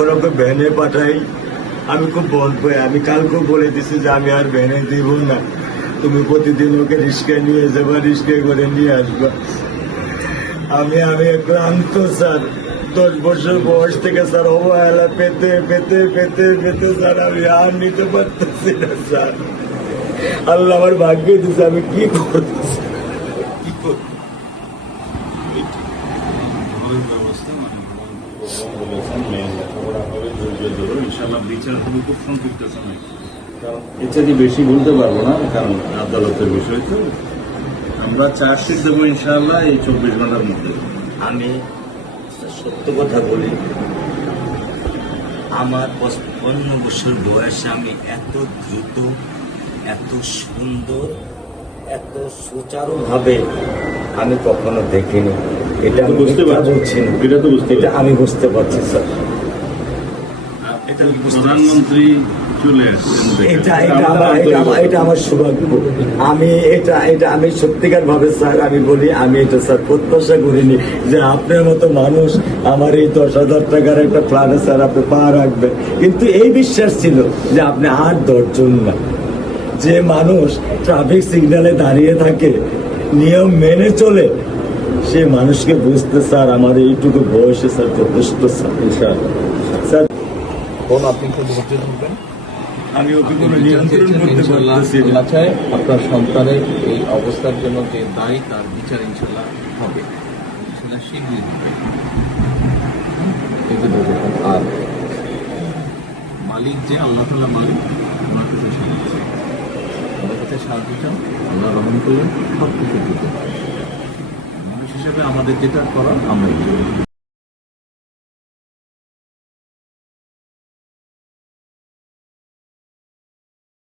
ওকে ভ্যানে পাঠাই। আমি খুব বল পাই, আমি কালকেও বলে দিছি যে আমি আর ভ্যানে দিব না, তুমি প্রতিদিন ওকে রিস্কায় নিয়ে যাবা, রিস্কায় করে নিয়ে আসবা। আমি ক্লান্ত স্যার, 10 বছর বয়স থেকে স্যার অবহেলা পেতে পেতে পেতে পেতে স্যার আমি আর নিতে পারতেছি না স্যার। আল্লাহ আমার ভাগ্যে দিচ্ছে, আমি কি করবো স্যার? কি করবো? এছাড়া বেশি বলতে পারবো না, কারণ আদালতের বিষয় তো। আমরা চার্জশিট দেবো ইনশাআল্লাহ এই 24 ঘন্টার মধ্যে। আমি সত্য কথা বলি, আমার 55 বছর বয়সে আমি এত দ্রুত, এত সুন্দর, এত সুচারুভাবে আমি কখনো দেখিনি। এটা বুঝতে পারছি না, এটা তো বুঝতে, এটা আমি বুঝতে পারছি স্যার। প্রধানমন্ত্রী চলে আসছেন, এটা আমার সৌভাগ্য। আমি সত্যিকার ভাবে স্যার আমি বলি, আমি এটা স্যার প্রত্যাশা করিনি যে আপনার মতো মানুষ আমার এই 10,000 টাকার একটা প্ল্যানে স্যার আপনি পা রাখবেন। কিন্তু এই বিশ্বাস ছিল যে আপনি 8-10 জন না, যে মানুষ ট্রাফিক সিগন্যালে দাঁড়িয়ে থাকে, নিয়ম মেনে চলে, সে মানুষকে বুঝতে স্যার আমার এইটুকু বয়সে স্যার যথেষ্ট স্যার। স্যার আপনি একটু ধৈর্য ধরবেন। আমি ওকে কোনো নিয়ন্ত্রণ করতে পারতেছি না। চাই আপনার সন্তানের এই অবস্থার জন্য যে দায়ী, তার বিচার ইনশাল্লাহ হবে, সেটা শীঘ্রই হবে। আর মালিক যে আল্লাহ তাআলা মালিক, ওনার কাছে সাহায্য চাই, ওনার কাছে সাহায্য চাও, আল্লাহ রহম করলেন, সব কিছু দিতে পারে। মানুষ হিসাবে আমাদের যেটা করার আমরাই